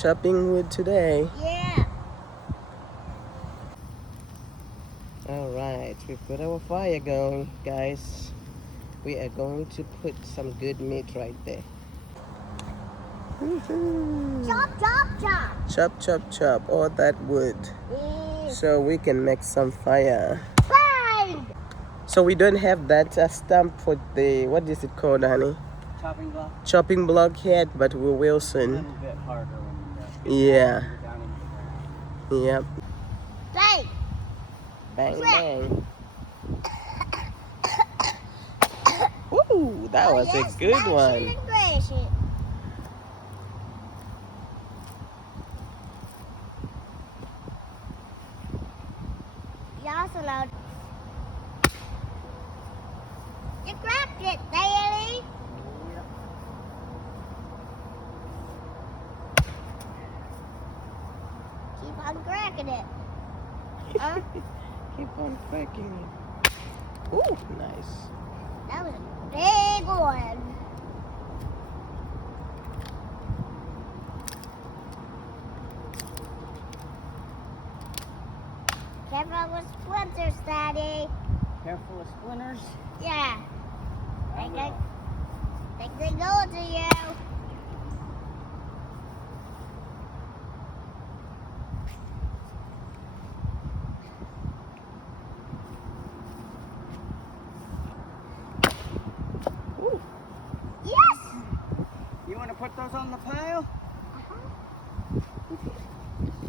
chopping wood today. Yeah. Alright, we put our fire going, guys. We are going to put some good meat right there. Chop, chop, chop. Chop, chop, chop all that wood so we can make some fire. Bang! So we don't have that stamp for the, what is it called, honey? Chopping block. Chopping block yet, but we will A soon. little bit harder when Yeah. you down into the ground. Yep. Bang! Bang, bang. Woo, that was a good one. You also know. You cracked it, Daily. Keep on cracking it. Huh? Keep on cracking it. Ooh, nice. That was a big one. Careful with splinters, Daddy. Careful with splinters. Yeah. I will. Think they go to you. Ooh. Yes! You want to put those on the pile?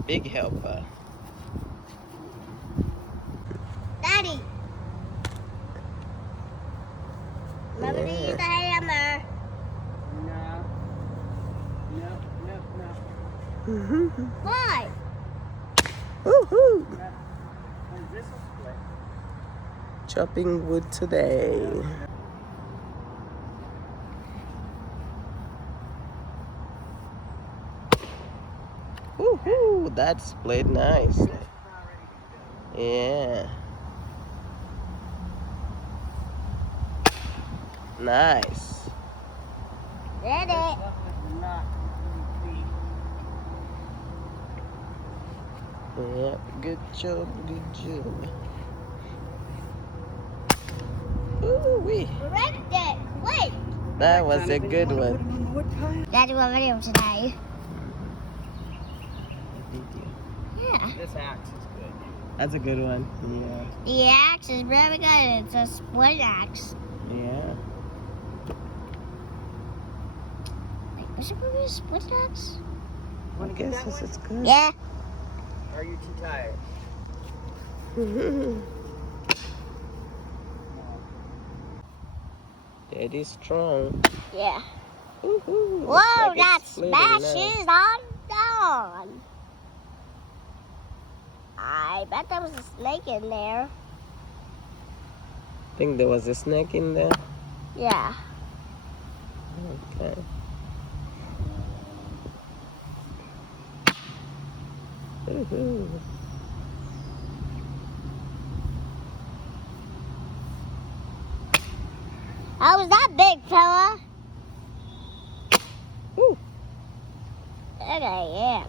Big helper. Daddy. Remember to use the hammer. No. No. Why? Woohoo! This will split. Chopping wood today. Woohoo! That split nicely. Yeah. Nice. Did it. Yeah, good job, good job. Ooh-wee. Correct it. Quick. That was a good one. Daddy, what video today? Yeah. This axe is good. That's a good one. Yeah. The axe is very good. It's a split axe. Yeah. Like, was it really a split axe? I Want to get guess that this one? is good. Yeah. Or are you too tired? It is strong. Yeah. Woohoo. Whoa, Looks like that it's splitting now. smashes on down. I bet there was a snake in there. Think there was a snake in there? Yeah. Okay. Woohoo. How was that big, fella? Woo. Okay, yeah.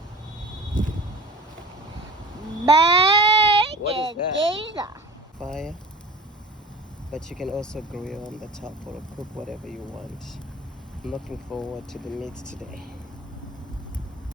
Bacon What is that? geezer. Fire. But you can also grill on the top or cook whatever you want. I'm looking forward to the meat today.